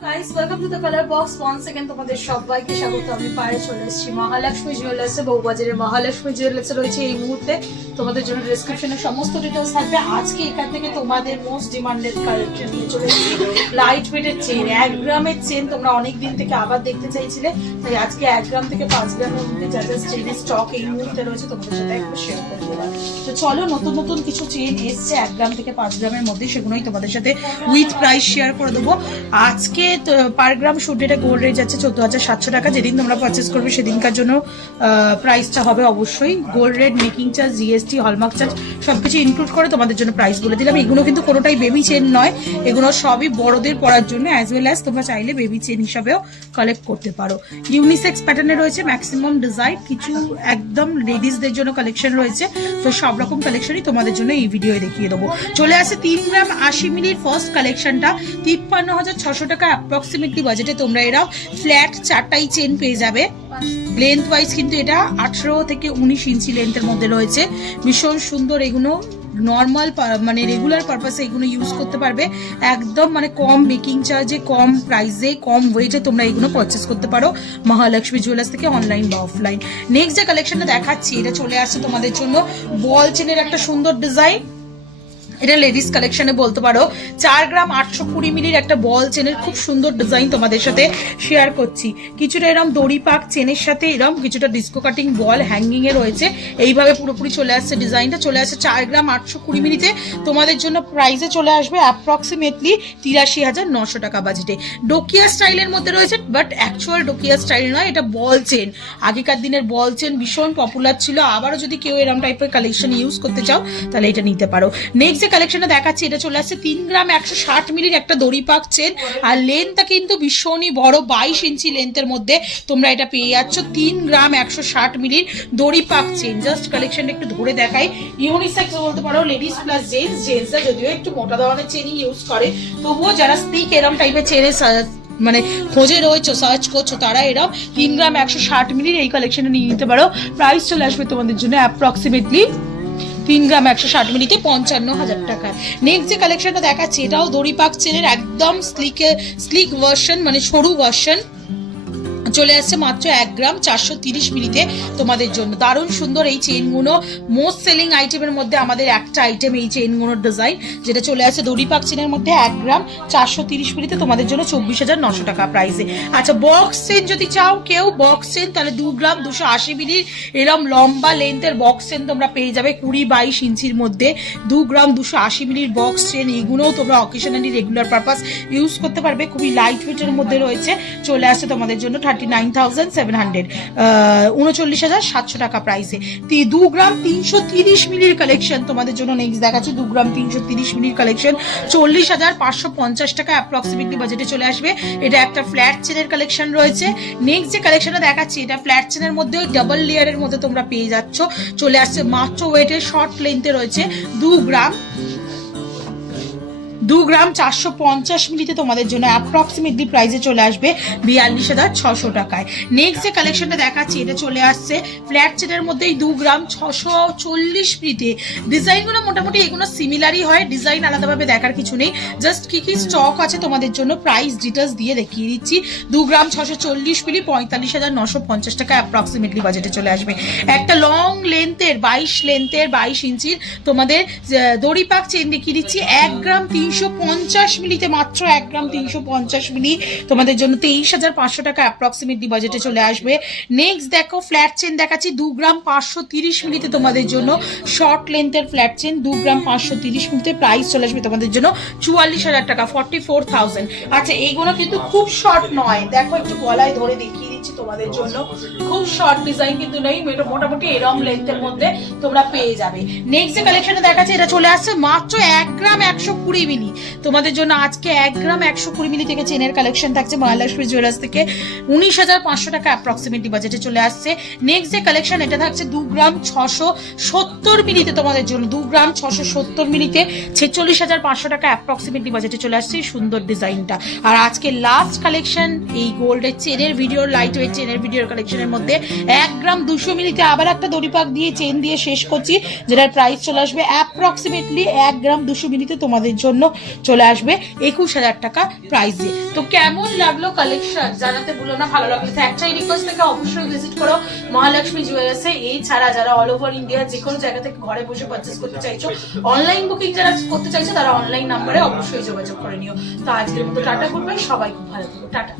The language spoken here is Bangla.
Guys, welcome to the color box. Once again তোমাদের সবাইকে স্বাগত। আমি পায়ে চলে এসেছি মহালক্ষ্মী জুয়েলার্সে, বউবাজারে মহালক্ষ্মী জুয়েলার্সে রয়েছে এই মুহূর্তে। তোমাদের জন্য ডেসক্রিপশনে সমস্ত ডিটেলস থাকবে। আজকে এখান থেকে তোমাদের মোস্ট ডিমান্ডেড কালেকশন নিয়ে চলে এসেছি। লাইট ওয়েটের চেন, 1 গ্রামের চেন তোমরা অনেক দিন থেকে আবার দেখতে চাইছিলে, তাই আজকে 1 গ্রাম থেকে 5 গ্রামের মধ্যে যা যা চেনের স্টক এই মুহূর্তে রয়েছে তোমাদের সাথে একটু শেয়ার করে দিলাম। তো চলো, নতুন নতুন কিছু চেন এসছে 1 গ্রাম থেকে 5 গ্রামের মধ্যে, সেগুলোই তোমাদের সাথে উইথ প্রাইস শেয়ার করে দেবো। আজকে পার গ্রাম শুট রেটে গোল্ড রেট যাচ্ছে 14,700 টাকা। যেদিন তোমরা পারচেস করবে সেদিনকার জন্য প্রাইসটা হবে অবশ্যই gold rate, making charge, GST, hallmark charge সবকিছু ইনক্লুড করে তোমাদের জন্য প্রাইস বলে দিলাম। এগুলো কিন্তু কোনোটাই বেবি চেন নয়, এগুলো সবই বড়দের পরার জন্য, অ্যাজ ওয়েল অ্যাজ তোমরা চাইলে বেবি চেন হিসাবেও কালেক্ট করতে পারো। ইউনিসেক্স প্যাটার্নে রয়েছে ম্যাক্সিমাম ডিজাইন, কিছু একদম লেডিসদের জন্য কালেকশন রয়েছে। তো সব রকম কালেকশনই তোমাদের জন্য এই ভিডিওয়ে দেখিয়ে দেবো। চলে আসে 3 গ্রাম 80 মিলির ফার্স্ট কালেকশনটা, 53,600 টাকা অ্যাপ্রক্সিমেটলি বাজেটে তোমরা এরা ফ্ল্যাট 4টাই চেন পেয়ে যাবে। লেন্থ ওয়াইজ কিন্তু এটা 18 থেকে 19 ইঞ্চি লেন্থের মধ্যে রয়েছে। ভীষণ সুন্দর, এগুলো নর্মাল মানে রেগুলার পারপাসে এগুলো ইউজ করতে পারবে। একদম মানে কম মেকিং চার্জে, কম প্রাইসে, কম ওয়েটে তোমরা এগুলো পারচেস করতে পারো মহালক্ষ্মী জুয়েলার্স থেকে, অনলাইন বা অফলাইন। নেক্সট যে কালেকশনটা দেখাচ্ছি, এটা চলে আসছে তোমাদের জন্য বল চেনের একটা সুন্দর ডিজাইন। এটা লেডিস কালেকশনে বলতে পারো। 4 গ্রাম 820 মিলির একটা বল চেনের খুব সুন্দর ডিজাইন তোমাদের সাথে শেয়ার করছি। কিছুটা এরকম দড়ি পাক চেনের সাথে এরকম কিছুটা ডিস্কো কাটিং বল হ্যাঙ্গিং এ রয়েছে। এইভাবে পুরোপুরি চলে আসছে ডিজাইনটা, চলে আসছে 4 গ্রাম 820 মিলিতে। তোমাদের জন্য প্রাইসে চলে আসবে অ্যাপ্রক্সিমেটলি 83,900 টাকা বাজেটে। ডোকিয়া স্টাইলের মধ্যে রয়েছে, বাট অ্যাকচুয়াল ডোকিয়া স্টাইল নয়, এটা বল চেন। আগেকার দিনের বল চেন ভীষণ পপুলার ছিল। আবারও যদি কেউ এরকম টাইপের কালেকশন ইউজ করতে চাও তাহলে এটা নিতে পারো। নেক্সট কালেকশনে দেখাচ্ছি, এটা চলে আসছে 3 গ্রাম 160 মিলির একটা দড়ি পাক চেন, আর লেন্থটা কিন্তু ভীষণই বড়, 22 ইঞ্চি লেন্থের মধ্যে তোমরা এটা পেয়ে যাচ্ছ। 3 গ্রাম 160 মিলির দড়ি পাক চেন। জাস্ট কালেকশনটা একটু ধরে দেখাই। ইউনিসেক্স বলতে পারো, লেডিস প্লাস জেন্টস। জেন্টসরা যদিও একটু মোটা ধরনের চেনই ইউজ করে, তবুও যারা স্লিক এরম টাইপের চেনের মানে খোঁজে রয়েছে, সার্চ করছো, তারা এরা 3 গ্রাম 160 মিলির এই কালেকশনে নিয়ে নিতে পারো। প্রাইস চলে আসবে তোমাদের জন্য অ্যাপ্রক্সিমেটলি 3 গ্রাম 160 মিলিতে 55,000 টাকা। নেক্সট যে কালেকশনটা দেখাচ্ছি, এটাও দড়ি পাক চেনের একদম স্লিক ভার্সন, মানে সরু ভার্সন চলে আসছে মাত্র 1 গ্রাম 430 মিলিতে তোমাদের জন্য। দারুণ সুন্দর এই চেনগুলো, মোস্ট সেলিং আইটেমের মধ্যে আমাদের একটা আইটেম এই চেনগুলোর ডিজাইন, যেটা চলে আসছে দড়ি পাক চেনের মধ্যে 1 গ্রাম 430 মিলিতে তোমাদের জন্য 24,900 টাকা প্রাইসে। আচ্ছা, বক্স চেন যদি চাও কেউ বক্স চেন, তাহলে 2 গ্রাম 280 মিলির এরম লম্বা লেন্থের বক্স চেন তোমরা পেয়ে যাবে 20-22 ইঞ্চির মধ্যে। 2 গ্রাম 280 মিলির বক্স চেন, এইগুলোও তোমরা অকেশনালি রেগুলার পারপাস ইউজ করতে পারবে। খুবই লাইট ওয়েটের মধ্যে রয়েছে, চলে আসছে তোমাদের জন্য 39,700 39,700 টাকা প্রাইসে। 2 গ্রাম 330 মিলির কালেকশন তোমাদের জন্য নেক্সট দেখাচ্ছি। 2 গ্রাম 330 মিলির কালেকশন 40,550 টাকা অ্যাপ্রক্সিমেটলি বাজেটে চলে আসবে। এটা একটা ফ্ল্যাট চেনের কালেকশন রয়েছে। নেক্সট যে কালেকশনটা দেখাচ্ছি, এটা ফ্ল্যাট চেনের মধ্যে ডাবল লেয়ারের মধ্যে তোমরা পেয়ে যাচ্ছ। চলে আসছে মাত্র ওয়েটের শর্ট লেন্থে রয়েছে 2 গ্রাম 450 মিলিতে তোমাদের জন্য অ্যাপ্রক্সিমেটলি প্রাইসে চলে আসবে 42,600 টাকায়। নেক্সট যে কালেকশনটা দেখাচ্ছি, এটা চলে আসছে ফ্ল্যাট চেনের মধ্যেই 2 গ্রাম 640 মিলিতে। ডিজাইনগুলো মোটামুটি এগুলো সিমিলারই হয়, ডিজাইন আলাদাভাবে দেখার কিছু নেই। জাস্ট কি কি স্টক আছে তোমাদের জন্য প্রাইস ডিটেলস দিয়ে দেখিয়ে দিচ্ছি। 2 গ্রাম 640 মিলি 45,950 টাকা অ্যাপ্রক্সিমেটলি বাজেটে চলে আসবে। একটা লং লেন্থের 22 ইঞ্চির তোমাদের দড়ি পাক চেন দেখিয়ে দিচ্ছি। 1 গ্রাম 350 মিলিতে, মাত্র 1 গ্রাম 350 মিলি তোমাদের জন্য 23,500 টাকা অ্যাপ্রক্সিমেটলি বাজেটে চলে আসবে। নেক্সট দেখো ফ্ল্যাট চেন দেখাচ্ছি, 2 গ্রাম 530 মিলিতে তোমাদের জন্য শর্ট লেন্থের ফ্ল্যাট চেন। 2 গ্রাম 530 মিলিতে প্রাইস চলে আসবে তোমাদের জন্য 44,000 টাকা, 44,000। আচ্ছা, এইগুলো কিন্তু খুব শর্ট নয়, দেখো একটু গলায় ধরে দেখিয়ে দিচ্ছি তোমাদের জন্য। খুব শর্ট ডিজাইন কিন্তু নেই, মোটামুটি এরম লেন্থের মধ্যে তোমরা পেয়ে যাবে। নেক্সট যে কালেকশনে দেখাচ্ছি, এটা চলে আসছে মাত্র 1 গ্রাম 120 মিলি তোমাদের জন্য। আজকে 1 গ্রাম 120 মিলি থেকে চেনের কালেকশন থাকছে মহালক্ষ্মী জুয়েলার্স থেকে, 19,500 টাকা অ্যাপ্রক্সিমেটলি বাজেটে চলে আসছে। নেক্সট যে কালেকশন, এটা থাকছে 2 গ্রাম 670 মিলিতে তোমাদের জন্য। 2 গ্রাম 670 মিলিতে 46,500 টাকা অ্যাপ্রক্সিমেটলি বাজেটে চলে আসছে সুন্দর ডিজাইনটা। আর আজকে লাস্ট কালেকশন এই গোল্ডের চেনের ভিডিওর লাইট ওয়েট চেনের ভিডিওর কালেকশনের মধ্যে 1 গ্রাম 200 মিলিতে আবার একটা দড়িপাক দিয়ে চেন দিয়ে শেষ করছি, যেটার প্রাইস চলে আসবে অ্যাপ্রক্সিমেটলি 1 গ্রাম 200 মিলিতে তোমাদের জন্য চলে আসবে 21,000 টাকা প্রাইস দিয়ে। তো কেমন লাগলো কালেকশন জানাতে ভুলো না, ভালো লাগলে তো একটাই রিকোয়েস্ট থেকে অবশ্যই ভিজিট করো মহালক্ষ্মী জুয়েলার্সে। এই ছাড়া যারা অল ওভার ইন্ডিয়া যে কোনো জায়গা থেকে ঘরে বসে পারচেস করতে চাইছো, অনলাইন বুকিং যারা করতে চাইছো তারা অনলাইন নাম্বারে অবশ্যই যোগাযোগ করে নিও। তো আজকের মতো টাটা, গুড বাই, সবাই খুব ভালো থাকো, টাটা।